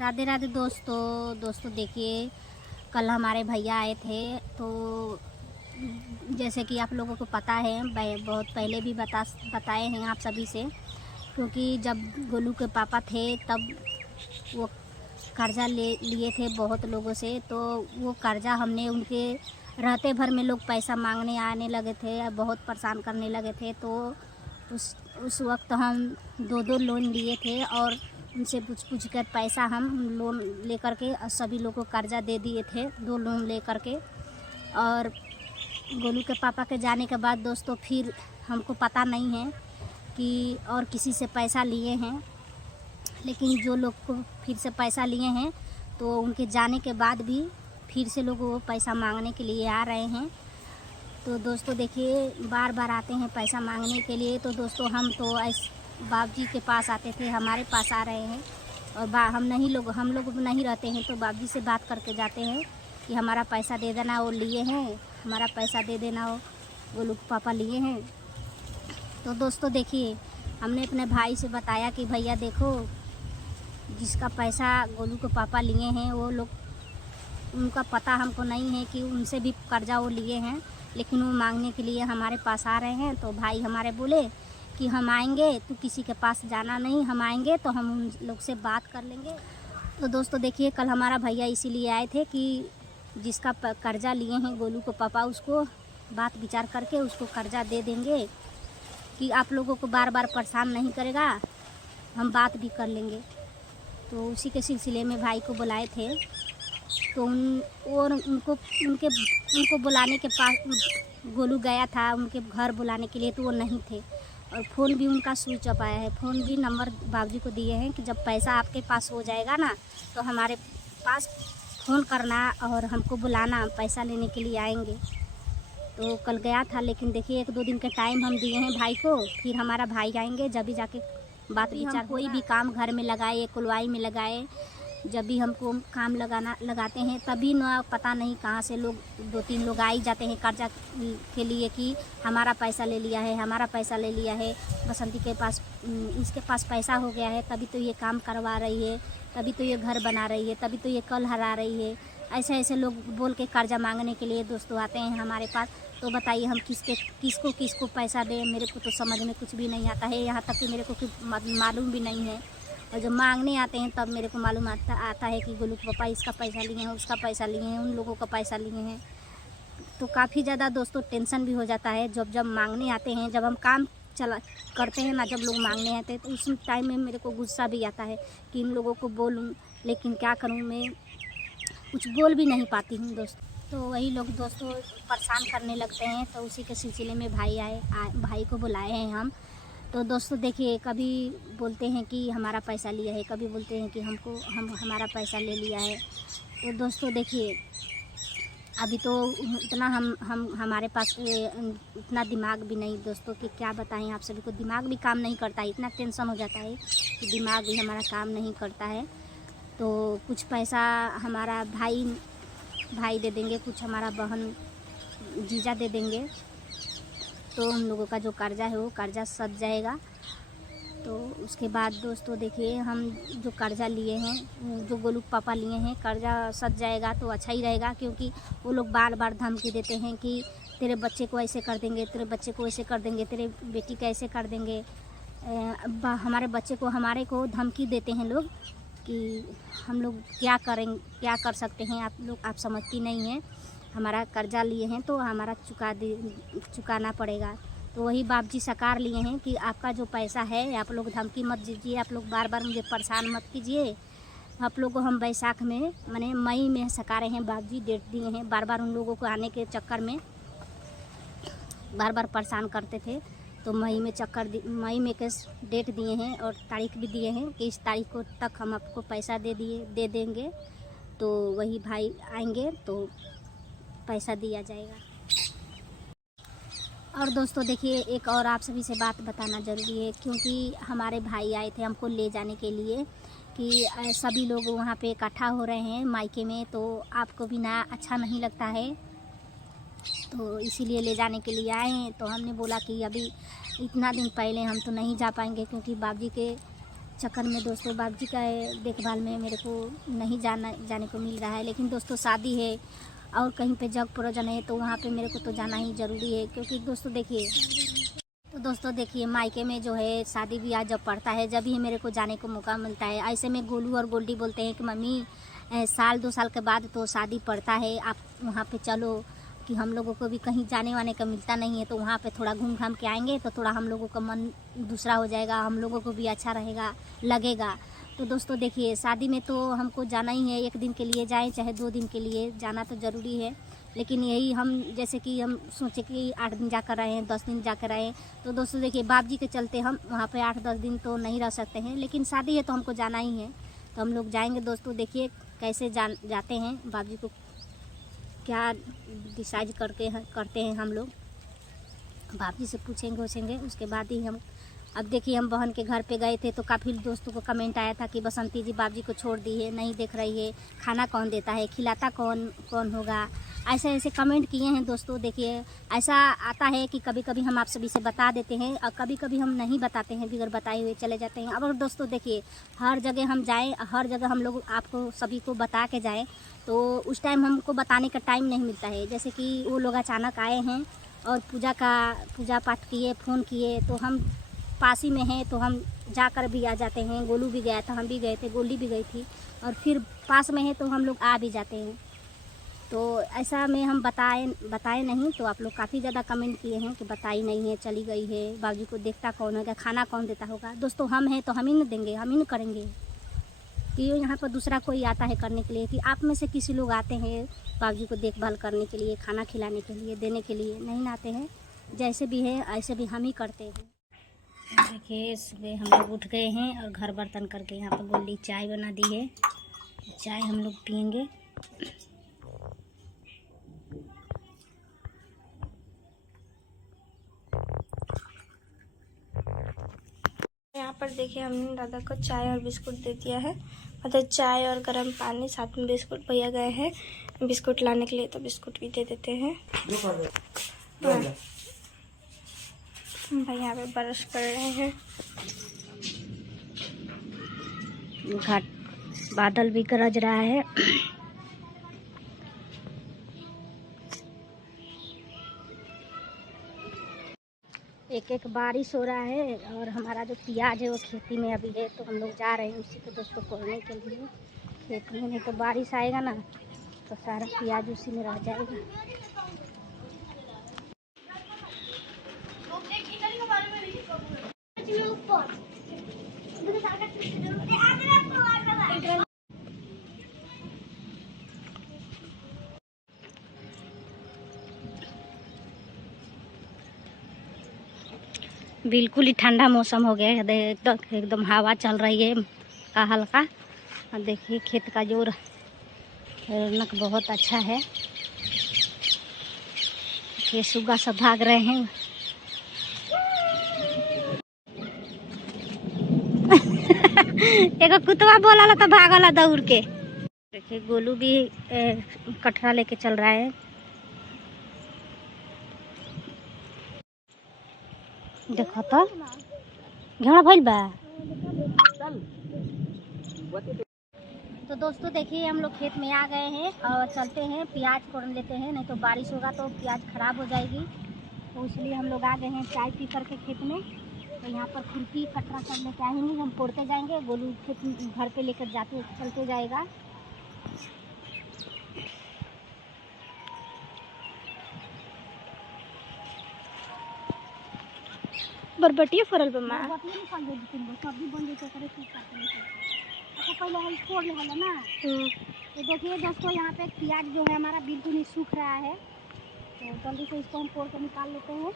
राधे राधे दोस्तों देखिए, कल हमारे भैया आए थे। तो जैसे कि आप लोगों को पता है, बहुत पहले भी बताए हैं आप सभी से, क्योंकि जब गोलू के पापा थे तब वो कर्जा लिए थे बहुत लोगों से। तो वो कर्जा हमने उनके रहते भर में लोग पैसा मांगने आने लगे थे, बहुत परेशान करने लगे थे। तो उस वक्त हम दो लोन लिए थे और उनसे पूछ कर पैसा हम लोन लेकर के सभी लोगों को कर्जा दे दिए थे, 2 लोन लेकर के। और गोलू के पापा के जाने के बाद दोस्तों फिर हमको पता नहीं है कि और किसी से पैसा लिए हैं, लेकिन जो लोग को फिर से पैसा लिए हैं तो उनके जाने के बाद भी फिर से लोग वो पैसा मांगने के लिए आ रहे हैं। तो दोस्तों देखिए, बार बार आते हैं पैसा मांगने के लिए। तो दोस्तों हम तो बाबूजी के पास आते थे, हमारे पास आ रहे हैं। और हम लोग नहीं रहते हैं तो बाबूजी से बात करके जाते हैं कि हमारा पैसा दे देना, वो लिए हैं, हमारा पैसा दे देना, वो लोग पापा लिए हैं। तो दोस्तों देखिए, हमने अपने भाई से बताया कि भैया देखो, जिसका पैसा गोलू के पापा लिए हैं वो लोग, उनका पता हमको नहीं है कि उनसे भी कर्जा वो लिए हैं, लेकिन वो मांगने के लिए हमारे पास आ रहे हैं। तो भाई हमारे बोले कि हम आएंगे, तो किसी के पास जाना नहीं, हम आएंगे तो हम उन लोग से बात कर लेंगे। तो दोस्तों देखिए, कल हमारा भैया इसीलिए आए थे कि जिसका कर्जा लिए हैं गोलू को पापा, उसको बात विचार करके उसको कर्जा दे देंगे कि आप लोगों को बार बार परेशान नहीं करेगा, हम बात भी कर लेंगे। तो उसी के सिलसिले में भाई को बुलाए थे। तो उनको बुलाने के पास गोलू गया था उनके घर बुलाने के लिए, तो वो नहीं थे। और फ़ोन भी उनका स्विच ऑफ आया है। फ़ोन भी नंबर बाबूजी को दिए हैं कि जब पैसा आपके पास हो जाएगा ना, तो हमारे पास फ़ोन करना और हमको बुलाना, पैसा लेने के लिए आएंगे। तो कल गया था, लेकिन देखिए 1-2 दिन के टाइम हम दिए हैं भाई को, फिर हमारा भाई आएंगे जब भी जाके बात विचार। कोई भी काम घर में लगाए, कुलवाई में लगाए, जब भी हमको काम लगाते हैं तभी ना, पता नहीं कहाँ से लोग 2-3 लोग आ ही जाते हैं कर्जा के लिए कि हमारा पैसा ले लिया है, हमारा पैसा ले लिया है, बसंती के पास, इसके पास पैसा हो गया है, तभी तो ये काम करवा रही है, तभी तो ये घर बना रही है, तभी तो ये कल हरा रही है। ऐसे लोग बोल के कर्जा मांगने के लिए दोस्तों आते हैं हमारे पास। तो बताइए हम किसको पैसा दें, मेरे को तो समझ में कुछ भी नहीं आता है। यहाँ तक कि मेरे को मालूम भी नहीं है, और जब मांगने आते हैं तब मेरे को मालूम आता है कि गोलू के पापा इसका पैसा लिए हैं, उसका पैसा लिए हैं, उन लोगों का पैसा लिए हैं। तो काफ़ी ज़्यादा दोस्तों टेंशन भी हो जाता है जब मांगने आते हैं। जब हम काम करते हैं ना, जब लोग मांगने आते हैं तो उस टाइम में मेरे को गुस्सा भी आता है कि इन लोगों को बोलूँ, लेकिन क्या करूँ, मैं कुछ बोल भी नहीं पाती हूँ दोस्तों। तो वही लोग दोस्तों परेशान करने लगते हैं। तो उसी के सिलसिले में भाई को बुलाए हैं हम। तो दोस्तों देखिए, कभी बोलते हैं कि हमारा पैसा लिया है, कभी बोलते हैं कि हमारा पैसा ले लिया है। तो दोस्तों देखिए, अभी तो इतना हमारे पास इतना दिमाग भी नहीं दोस्तों कि क्या बताएं आप सभी को, दिमाग भी काम नहीं करता है, इतना टेंशन हो जाता है कि दिमाग भी हमारा काम नहीं करता है। तो कुछ पैसा हमारा भाई दे देंगे, कुछ हमारा बहन जीजा दे देंगे, तो उन लोगों का जो कर्जा है वो कर्जा सध जाएगा। तो उसके बाद दोस्तों देखिए, हम जो कर्जा लिए हैं, जो गोलू पापा लिए हैं, कर्जा सध जाएगा तो अच्छा ही रहेगा, क्योंकि वो लोग बार बार धमकी देते हैं कि तेरे बच्चे को ऐसे कर देंगे, तेरे बच्चे को ऐसे कर देंगे, तेरे बेटी को ऐसे कर देंगे। हमारे बच्चे को, हमारे को धमकी देते हैं लोग कि हम लोग क्या कर सकते हैं, आप समझती नहीं हैं, हमारा कर्जा लिए हैं तो हमारा चुकाना पड़ेगा। तो वही बाबूजी सकार लिए हैं कि आपका जो पैसा है, आप लोग धमकी मत दीजिए, आप लोग बार बार मुझे परेशान मत कीजिए। आप लोग को हम बैसाख में, माने मई में सकारे हैं बाबूजी, डेट दिए हैं। बार बार उन लोगों को आने के चक्कर में बार बार परेशान करते थे। तो मई में के डेट दिए हैं और तारीख भी दिए हैं कि इस तारीख को तक हम आपको पैसा दे देंगे। तो वही भाई आएंगे तो पैसा दिया जाएगा। और दोस्तों देखिए, एक और आप सभी से बात बताना ज़रूरी है, क्योंकि हमारे भाई आए थे हमको ले जाने के लिए कि सभी लोग वहाँ पे इकट्ठा हो रहे हैं मायके में, तो आपको भी ना अच्छा नहीं लगता है, तो इसीलिए ले जाने के लिए आए हैं। तो हमने बोला कि अभी इतना दिन पहले हम तो नहीं जा पाएंगे, क्योंकि बाबूजी के चक्कर में दोस्तों बाबूजी का देखभाल में मेरे को नहीं जाने को मिल रहा है। लेकिन दोस्तों शादी है और कहीं पे जग प्रयोजन है तो वहाँ पे मेरे को तो जाना ही ज़रूरी है। क्योंकि दोस्तों देखिए मायके में जो है शादी ब्याह जब पड़ता है जब ही मेरे को जाने को मौका मिलता है। ऐसे में गोलू और गोल्डी बोलते हैं कि मम्मी साल 2 साल के बाद तो शादी पड़ता है, आप वहाँ पे चलो, कि हम लोगों को भी कहीं जाने वाने का मिलता नहीं है, तो वहाँ पे थोड़ा घूम घाम के आएंगे तो थोड़ा हम लोगों का मन दूसरा हो जाएगा, हम लोगों को भी अच्छा रहेगा लगेगा। तो दोस्तों देखिए शादी में तो हमको जाना ही है, 1 दिन के लिए जाएं चाहे 2 दिन के लिए, जाना तो ज़रूरी है। लेकिन यही हम जैसे कि हम सोचे कि 8 दिन जाकर आए हैं, 10 दिन जाकर आए, तो दोस्तों देखिए बाबूजी के चलते हम वहाँ पे 8-10 दिन तो नहीं रह सकते हैं। लेकिन शादी है तो हमको जाना ही है, तो हम लोग जाएंगे। दोस्तों देखिए कैसे जाते हैं, बाबूजी को क्या डिसाइड करते हैं हम लोग, बाबूजी से पूछेंगे उसके बाद ही हम। अब देखिए हम बहन के घर पे गए थे तो काफ़ी दोस्तों को कमेंट आया था कि बसंती जी बाबूजी को छोड़ दी है, नहीं देख रही है, खाना कौन देता है, खिलाता कौन होगा, ऐसे कमेंट किए हैं दोस्तों। देखिए ऐसा आता है कि कभी कभी हम आप सभी से बता देते हैं और कभी कभी हम नहीं बताते हैं, बगैर बताए हुए चले जाते हैं। अब दोस्तों देखिए हर जगह हम जाएँ, हर जगह हम लोग आपको सभी को बता के जाएँ तो उस टाइम हमको बताने का टाइम नहीं मिलता है। जैसे कि वो लोग अचानक आए हैं और पूजा पाठ किए, फ़ोन किए, तो हम पास ही में हैं तो हम जाकर भी आ जाते हैं। गोलू भी गया था, हम भी गए थे, गोली भी गई थी, और फिर पास में है तो हम लोग आ भी जाते हैं। तो ऐसा में हम बताए नहीं, तो आप लोग काफ़ी ज़्यादा कमेंट किए हैं कि बताई नहीं है, चली गई है, बाबूजी को देखता कौन होगा, खाना कौन देता होगा। दोस्तों हम हैं तो हम ही न देंगे, हम ही न करेंगे, कि यहाँ पर दूसरा कोई आता है करने के लिए, कि आप में से किसी लोग आते हैं बाबूजी को देखभाल करने के लिए, खाना खिलाने के लिए, देने के लिए, नहीं ना आते हैं। जैसे भी है ऐसे भी हम ही करते हैं। देखिए सुबह हम लोग उठ गए हैं और घर बर्तन करके यहाँ पर गोल्डी चाय बना दी है, चाय हम लोग पियेंगे। यहाँ पर देखिए हमने दादा को चाय और बिस्कुट दे दिया है, मतलब चाय और गर्म पानी साथ में बिस्कुट। भैया गए हैं बिस्कुट लाने के लिए तो बिस्कुट भी दे देते हैं। भाई यहाँ पे ब्रश कर रहे हैं। घाट बादल भी गरज रहा है। एक बारिश हो रहा है और हमारा जो प्याज है वो खेती में अभी है, तो हम लोग जा रहे हैं उसी को दोस्तों तोड़ने के लिए खेत में। नहीं तो बारिश आएगा ना तो सारा प्याज उसी में रह जाएगा। बिल्कुल ही ठंडा मौसम हो गया है, एकदम हवा चल रही है का हल्का। और देखिए खेत का जो रौनक बहुत अच्छा है। ये सुगा सब भाग रहे हैं। एक कुतवा बोला तो भागला दौड़ के। देखिए गोलू भी कटरा लेके चल रहा है। देखो तो घेरा भइल बा। तो दोस्तों देखिए हम लोग खेत में आ गए हैं और चलते हैं प्याज तोड़ लेते हैं, नहीं तो बारिश होगा तो प्याज खराब हो जाएगी। तो इसलिए हम लोग आ गए हैं चाय पी करके खेत में। तो यहाँ पर खुरपी कटरा सब लेके आएंगे, हम तोड़ते जाएंगे, गोलू खेत घर पे लेकर चलते जाएगा। बरबटिया फरल बा मां। सब्जी बन जैसे करे अच्छा पहले हम तोड़ ले वाला ना। तो देखिए दोस्तों यहाँ पे प्याज जो है हमारा बिल्कुल ही सूख रहा है, तो जल्दी से इसको हम तोड़ के निकाल लेते हैं।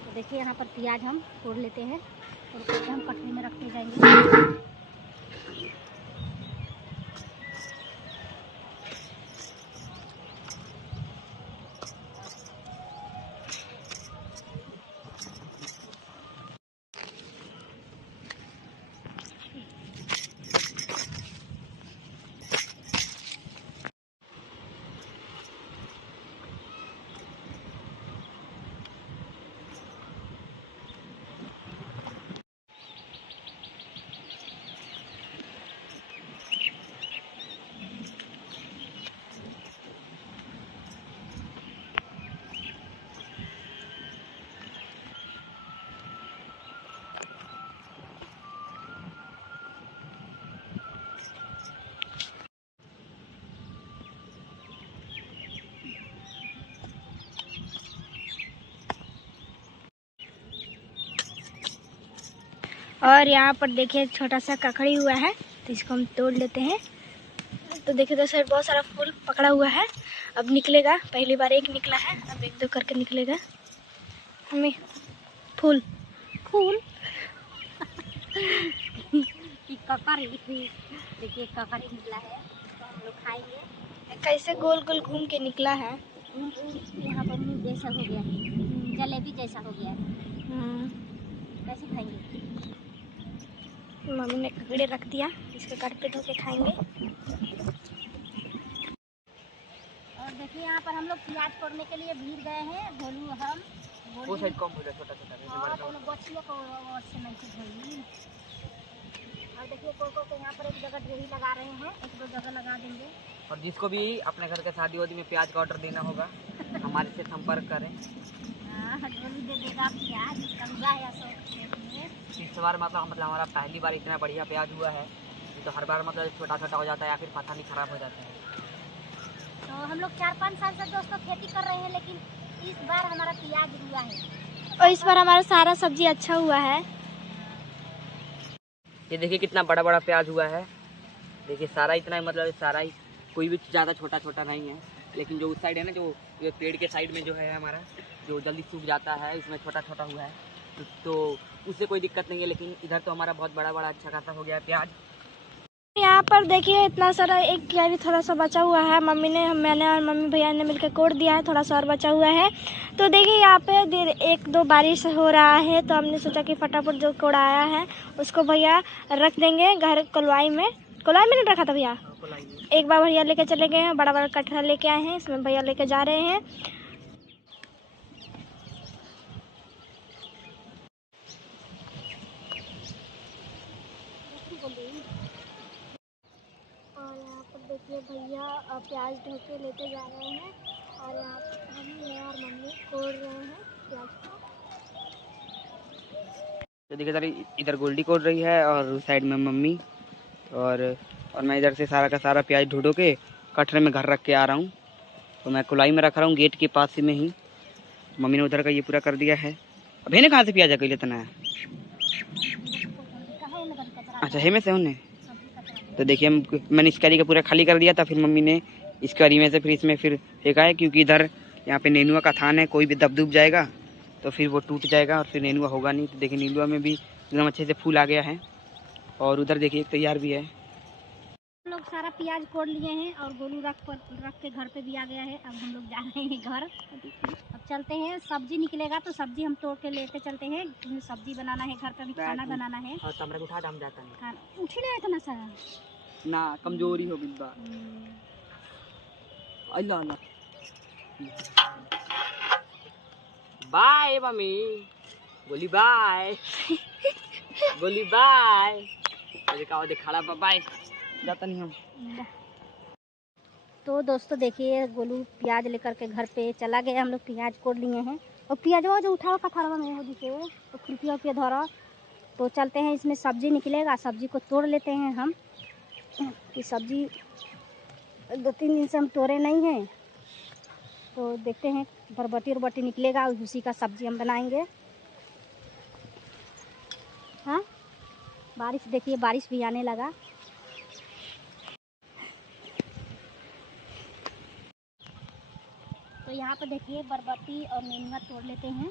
तो देखिए यहाँ पर प्याज हम तोड़ लेते हैं और हम कटोरी में रखते जाएंगे। और यहाँ पर देखिए छोटा सा ककड़ी हुआ है, तो इसको हम तोड़ लेते हैं। तो देखिए तो सर बहुत सारा फूल पकड़ा हुआ है, अब निकलेगा। पहली बार एक निकला है, अब एक दो करके निकलेगा। हमें फूल फूल ककड़ी देखिए, ककड़ी निकला है, तो हम लोग खाएंगे। कैसे गोल गोल घूम के निकला है। यहाँ पर मुँह जैसा हो गया है, जलेबी जैसा हो गया है। कैसे खाएंगे? मम्मी ने ककड़े रख दिया, इसको काट पे धो के खाएंगे। और देखिए यहाँ पर हम लोग प्याज तोड़ने के लिए भीड़ गए हैं। गोलू हम वो साइड कम हो जाए, छोटा छोटा और बचिए को और से नहीं धोई। और देखिए कोको के यहाँ पर एक जगह ढेरी लगा रहे हैं, एक दो जगह लगा देंगे। और जिसको भी अपने घर के शादी वादी में प्याज का ऑर्डर देना होगा हमारे से संपर्क करें। हाँ, गोलू दे देगा प्याज, कलुआ है सब। इस बार मतलब हमारा पहली बार इतना बढ़िया प्याज हुआ है, तो हर बार मतलब छोटा छोटा हो जाता है या फिर पता नहीं खराब हो जाता है। तो हम लोग 4-5 साल से दोस्तों खेती कर रहे हैं, लेकिन इस बार हमारा प्याज हुआ है और इस बार हमारा सारा सब्जी अच्छा हुआ है। ये देखिए कितना बड़ा बड़ा प्याज हुआ है। देखिए सारा इतना ही, मतलब सारा ही, कोई भी ज़्यादा छोटा छोटा नहीं है। लेकिन जो उस साइड है ना, जो पेड़ के साइड में जो है हमारा, जो जल्दी सूख जाता है, उसमें छोटा छोटा हुआ है, तो उससे कोई दिक्कत नहीं है। लेकिन इधर तो हमारा बहुत बड़ा बड़ा अच्छा खासा हो गया है प्याज। यहाँ पर देखिए इतना सारा, एक किला भी थोड़ा सा बचा हुआ है। मैंने और मम्मी भैया ने मिलकर कोड़ दिया है, थोड़ा सा और बचा हुआ है। तो देखिए यहाँ पे एक दो बारिश हो रहा है, तो हमने सोचा कि फटाफट जो कोड़ाया है उसको भैया रख देंगे घर कोलवाई में नहीं रखा था भैया। एक बार भैया लेके चले गए हैं, बड़ा बड़ा कटहरा लेके आए हैं, इसमें भैया लेके जा रहे हैं। और यहाँ पर देखिए भैया प्याज ढोके लेके जा रहे हैं, और यहाँ पर मैं और मम्मी कोड़ रहे हैं प्याज को। तो देखिए इधर गोल्डी कोड़ रही है और उस साइड में मम्मी, और मैं इधर से सारा का सारा प्याज ढूंढो के कटरे में घर रख के आ रहा हूँ। तो मैं कुलाई में रख रहा हूँ, गेट के पास में ही। मम्मी ने उधर का ये पूरा कर दिया है। अब है ना, कहाँ से प्याज है लेतना है? अच्छा है में से उन्हें। तो देखिए मैंने इस करी का पूरा खाली कर दिया था, फिर मम्मी ने इस करी में से फिर इसमें फिर फेंका है, क्योंकि इधर यहाँ पे नेनुआ का थान है, कोई भी दब जाएगा तो फिर वो टूट जाएगा और फिर नेनुआ होगा नहीं। तो देखिए नेनुआ में भी एकदम अच्छे से फूल आ गया है, और उधर देखिए एक तैयार भी है। हम लोग सारा प्याज कोड़ लिए हैं, और गोलू रख के घर पे भी आ गया है। अब हम लोग जा रहे हैं घर। अब चलते हैं, सब्जी निकलेगा तो सब्जी हम तोड़ के लेके चलते हैं। सब्जी बनाना है घर पे, भी खाना बनाना है। और कमरे उठा हम जाता है खाना उठी नहीं इतना सारा ना, कमजोरी हो गई बा। अल्लाह अल्लाह, बाय मम्मी, बोली बाय बोली बाय। देखा खड़ा बाय, जाता नहीं हम। तो दोस्तों देखिए गोलू प्याज लेकर के घर पे चला गया। हम लोग प्याज कोड़ लिए हैं, और प्याज वो जो उठाओ पथरवा में हो जिसे, तो खुरपिया पे धरा। तो चलते हैं, इसमें सब्जी निकलेगा, सब्जी को तोड़ लेते हैं हम। कि सब्जी 2-3 दिन से हम तोड़े नहीं हैं, तो देखते हैं बरबटी निकलेगा, उसी का सब्जी हम बनाएंगे। हाँ, बारिश देखिए, बारिश भी आने लगा। तो यहाँ पर देखिए बरबटी और नेनुआ तोड़ लेते हैं।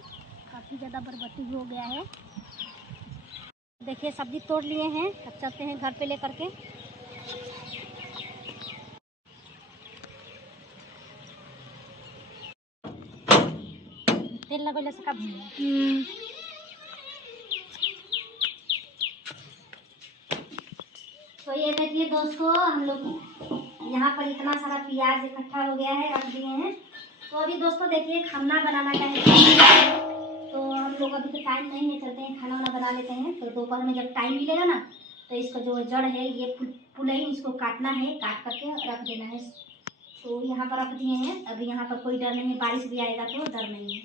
काफ़ी ज़्यादा बरबटी हो गया है। देखिए सब्जी तोड़ लिए हैं, अब चलते हैं घर पे लेकर के। तेल लगेले से कब तो ये देखिए दोस्तों, हम लोग यहाँ पर इतना सारा प्याज इकट्ठा हो गया है, रख दिए हैं। तो अभी दोस्तों देखिए खाना बनाना का है, तो हम लोग अभी तो टाइम नहीं है, चलते हैं खाना वाना बना लेते हैं। तो दोपहर में जब टाइम मिलेगा ना, तो इसका जो जड़ है ये पुलई, इसको काटना है, काट करके रख देना है। तो यहाँ पर रख दिए हैं, अभी यहाँ पर कोई डर नहीं है, बारिश भी आएगा तो डर नहीं है।